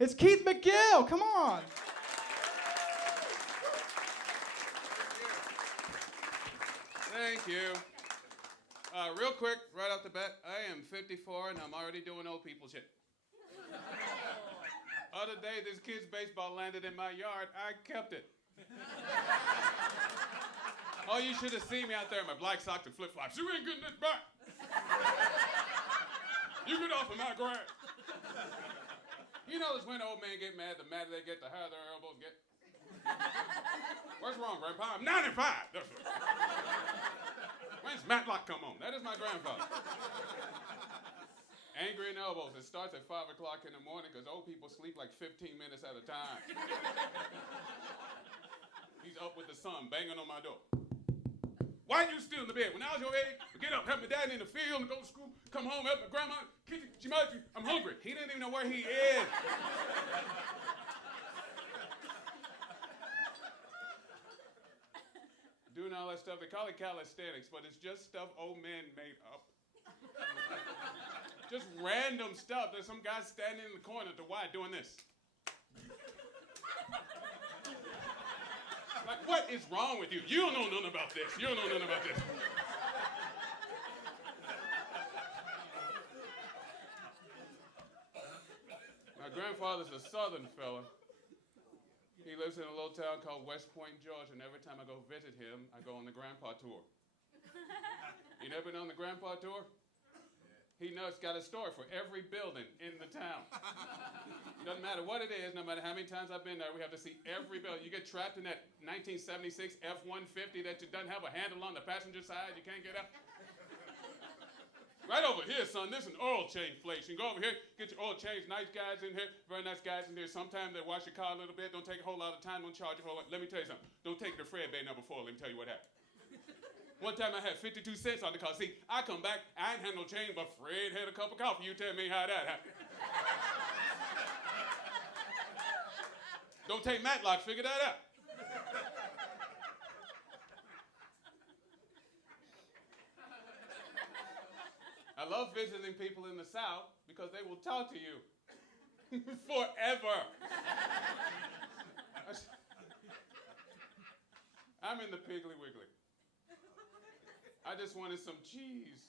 It's Keith McGill. Come on. Thank you. Real quick, right off the bat, I am 54 and I'm already doing old people shit. Other day, this kid's baseball landed in my yard. I kept it. Oh, you should have seen me out there in my black socks and flip-flops. You ain't getting this back. You get off of my grass. You know this when old men get mad, the madder they get, the higher their elbows get. What's wrong, Grandpa? I'm 95. That's right. When's Matlock come on? That is my grandfather. Angry in elbows. It starts at 5 o'clock in the morning because old people sleep like 15 minutes at a time. He's up with the sun banging on my door. Why you still in the bed? When I was your age, I'd get up, help my dad in the field and go to school, come home, help my grandma, kitchen, she might be, I'm hungry. He didn't even know where he is. Doing all that stuff, they call it calisthenics, but it's just stuff old men made up. Just random stuff. There's some guy standing in the corner at the Y doing this. Like, what is wrong with you? You don't know nothing about this. You don't know nothing about this. My grandfather's a southern fella. He lives in a little town called West Point, Georgia, and every time I go visit him, I go on the grandpa tour. You never been on the grandpa tour? He knows, got a story for every building in the town. Doesn't matter what it is, no matter how many times I've been there, we have to see every building. You get trapped in that 1976 F-150 that doesn't have a handle on the passenger side, you can't get out. Right over here, son, this is an oil change place. You can go over here, get your oil change. Nice guys in here, very nice guys in here. Sometimes they wash your car a little bit, don't take a whole lot of time, don't charge you a whole lot. Let me tell you something. Don't take it to Fred Bay number 4, let me tell you what happened. One time I had 52 cents on the car. See, I come back, I ain't had no change, but Fred had a cup of coffee. You tell me how that happened. Don't take Matlock, figure that out. I love visiting people in the South because they will talk to you forever. I'm in the Piggly Wiggly. I just wanted some cheese.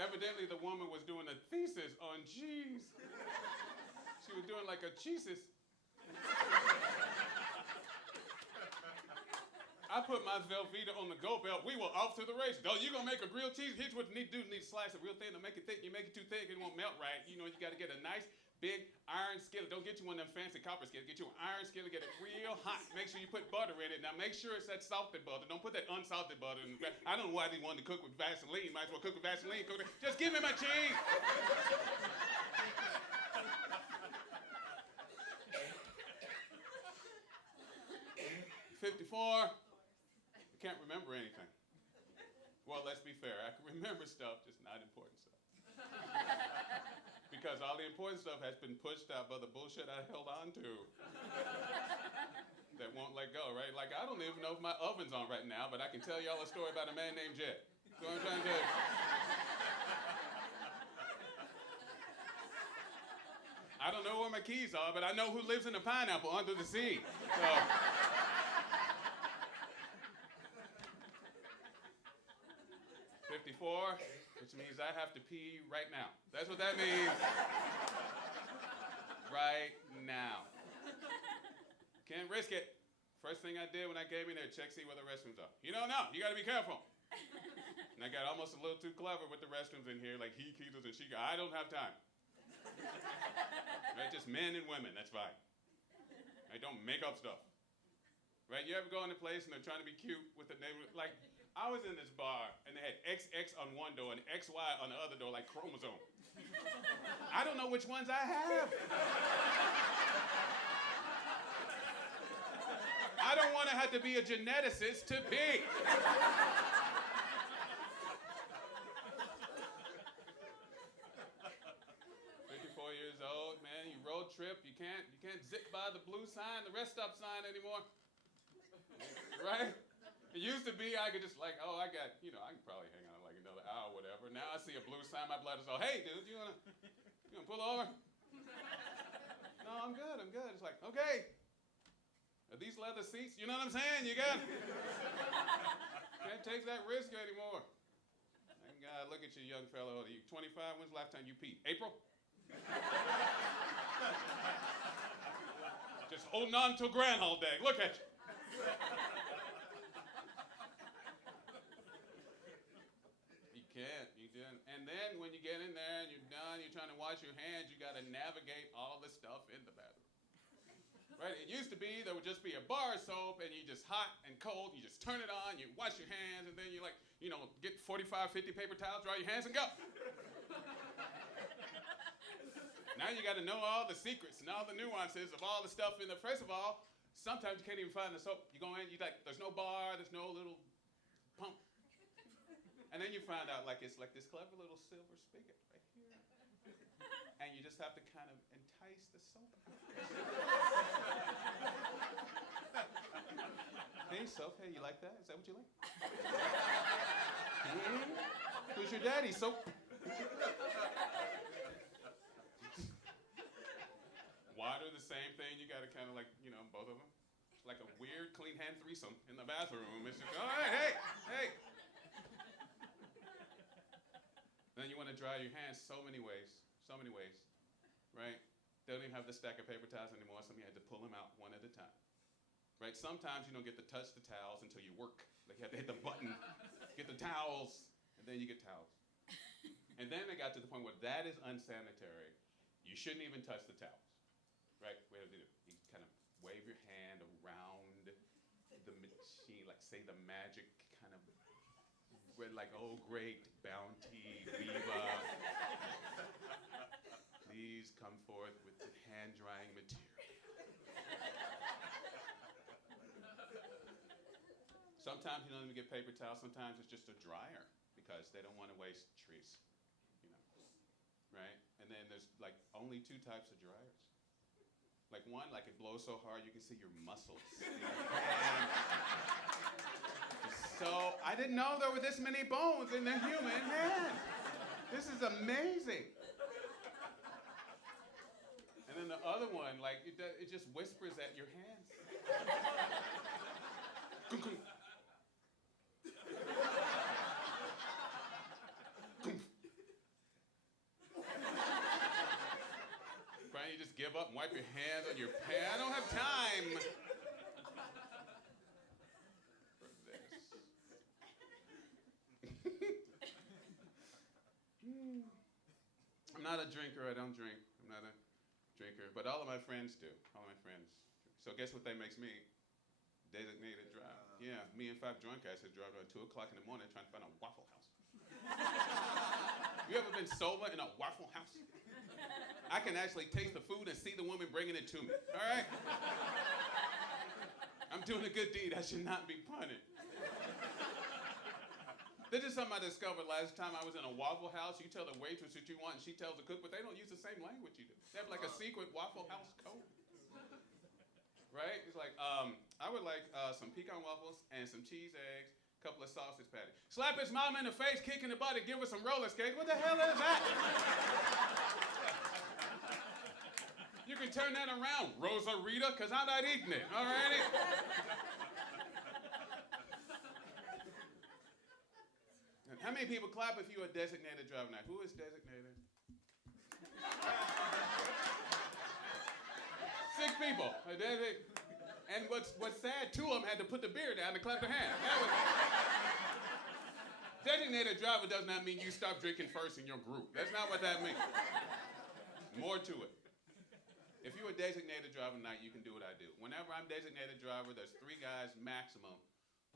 Evidently, the woman was doing a thesis on cheese. She was doing like a cheeses. I put my Velveeta on the go belt. We were off to the races. Oh, you gonna make a grilled cheese? Here's what you need to do. You need to slice it real thin to make it thick. You make it too thick, it won't melt right. You know, you gotta get a nice, big iron skillet. Don't get you one of them fancy copper skillets. Get you an iron skillet, get it real hot. Make sure you put butter in it. Now make sure it's that salted butter. Don't put that unsalted butter in the I don't know why they wanted to cook with Vaseline. Might as well cook with Vaseline. Just give me my cheese. 54. I can't remember anything. Well, let's be fair. I can remember stuff, just not important stuff. Because all the important stuff has been pushed out by the bullshit I held on to. That won't let go, right? Like, I don't even know if my oven's on right now, but I can tell y'all a story about a man named Jed. That's what I'm trying to tell you. I don't know where my keys are, but I know who lives in a pineapple under the sea. So. 54, which means I have to pee right now. That's what that means. Right now. Can't risk it. First thing I did when I came in there, check, see where the restrooms are. You don't know. You got to be careful. And I got almost a little too clever with the restrooms in here, like he, Keithers, and she. I don't have time. Right? Just men and women. That's fine. Right? Don't make up stuff. Right? You ever go in a place and they're trying to be cute with the name, like, I was in this bar, and they had XX on one door and XY on the other door, like chromosome. I don't know which ones I have. I don't want to have to be a geneticist to pick. 54 years old, man, you road trip, you can't zip by the blue sign, the rest stop sign anymore. Right? It used to be I could just like, oh, I got, I can probably hang on like another hour or whatever. Now I see a blue sign, my blood is all, hey, dude, you wanna pull over? I'm good. It's like, okay, are these leather seats? You know what I'm saying? You can't take that risk anymore. Thank God, look at you, young fellow. Are you 25? When's the last time you peed? April? Just holding on till Groundhog Day. Look at you. You can't. You didn't. And then when you get in there and you're done, you're trying to wash your hands, you got to navigate all the stuff in the bathroom. Right? It used to be there would just be a bar of soap and you just hot and cold, you just turn it on, you wash your hands, and then you like, get 45, 50 paper towels, dry your hands and go. Now you got to know all the secrets and all the nuances of all the stuff in there. First of all, sometimes you can't even find the soap. You go in, there's no bar, there's no little pump. And then you find out it's like this clever little silver spigot right here. And you just have to kind of entice the soap out. Hey, soap, hey, you like that? Is that what you like? Who's your daddy, soap? Water, the same thing. You got to kind of both of them. It's like a weird clean hand threesome in the bathroom. It's just, all right, hey. Then you want to dry your hands so many ways, right? They don't even have the stack of paper towels anymore, so you had to pull them out one at a time, right? Sometimes you don't get to touch the towels until you work. Like you have to hit the button, get the towels, and then you get towels. And then it got to the point where that is unsanitary. You shouldn't even touch the towels, right? What do? You kind of wave your hand around the machine, like say the magic kind of, like, oh great, bounty, viva. Please come forth with the hand drying material. Sometimes you don't even get paper towels. Sometimes it's just a dryer because they don't want to waste trees, right? And then there's only two types of dryers. Like one, it blows so hard you can see your muscles. So I didn't know there were this many bones in the human hand. This is amazing. And then the other one, it just whispers at your hands. Brian, you just give up and wipe your hands on your pants. I don't have time. I'm not a drinker. I don't drink. I'm not a drinker. But all of my friends do. All of my friends. So guess what that makes me? Designated driver. Yeah, me and 5 drunk guys have driven at 2 o'clock in the morning trying to find a Waffle House. You ever been sober in a Waffle House? I can actually taste the food and see the woman bringing it to me. All right? I'm doing a good deed. I should not be punished. This is something I discovered last time I was in a Waffle House. You tell the waitress what you want, and she tells the cook, but they don't use the same language you do. They have a secret Waffle House code. Right? It's like, I would like some pecan waffles and some cheese eggs, a couple of sausage patties. Slap his mom in the face, kick in the butt, and give her some roller skates. What the hell is that? You can turn that around, Rosa Rita, because I'm not eating it, all righty? How many people clap if you're a designated driver now? Who is designated? 6 people. And what's sad, 2 of them had to put the beer down to clap their hands. Designated driver does not mean you stop drinking first in your group. That's not what that means. More to it. If you're a designated driver tonight, you can do what I do. Whenever I'm designated driver, there's 3 guys maximum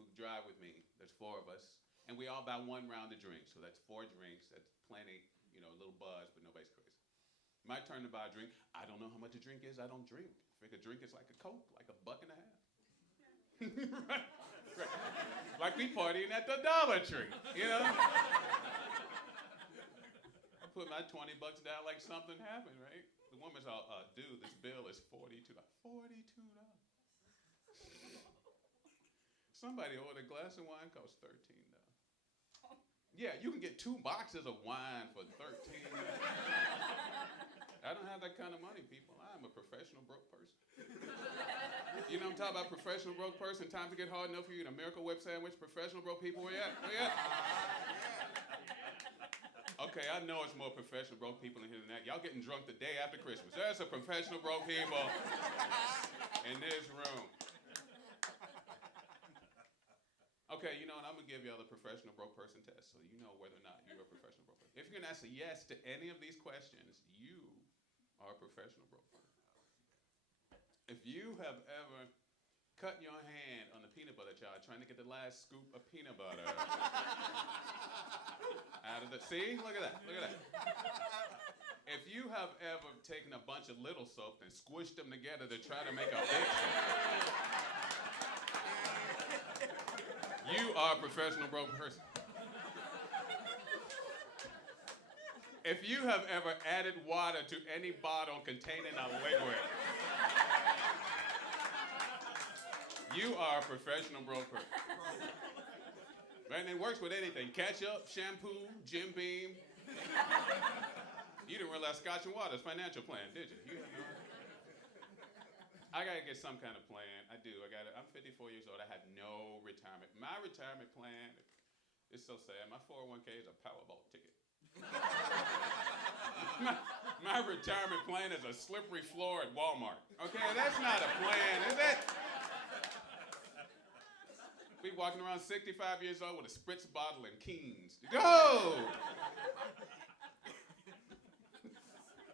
who drive with me. There's 4 of us. And we all buy 1 round of drinks. So that's 4 drinks. That's plenty, a little buzz, but nobody's crazy. My turn to buy a drink. I don't know how much a drink is. I don't drink. I think a drink is like a Coke, like $1.50. Right. Like we partying at the Dollar Tree, I put my $20 down like something happened, right? The woman's all, dude, this bill is $42. $42. Somebody ordered a glass of wine, costs $13. Yeah, you can get 2 boxes of wine for $13. I don't have that kind of money, people. I'm a professional broke person. You know what I'm talking about? Professional broke person. Time to get hard enough for you. The Miracle Whip sandwich. Professional broke people. Where you at? Where you at? Okay, I know it's more professional broke people in here than that. Y'all getting drunk the day after Christmas. There's some professional broke people in this room. Okay, you know what? I'm going to give y'all the professional broke person test so you know whether or not you're a professional broke person. If you can answer yes to any of these questions, you are a professional broke person. If you have ever cut your hand on the peanut butter jar trying to get the last scoop of peanut butter out of the... See? Look at that. Look at that. If you have ever taken a bunch of little soap and squished them together to try to make a big soap, you are a professional broke person. If you have ever added water to any bottle containing a liquid, you are a professional broke person. Right? And it works with anything. Ketchup, shampoo, Jim Beam. You didn't realize Scotch and water is financial plan, did you? You have no idea. I gotta get some kind of plan. I do. I'm 54 years old. I have no retirement. My retirement plan is so sad. My 401k is a Powerball ticket. my retirement plan is a slippery floor at Walmart. Okay, that's not a plan, is it? Be walking around 65 years old with a spritz bottle and Keens. Go!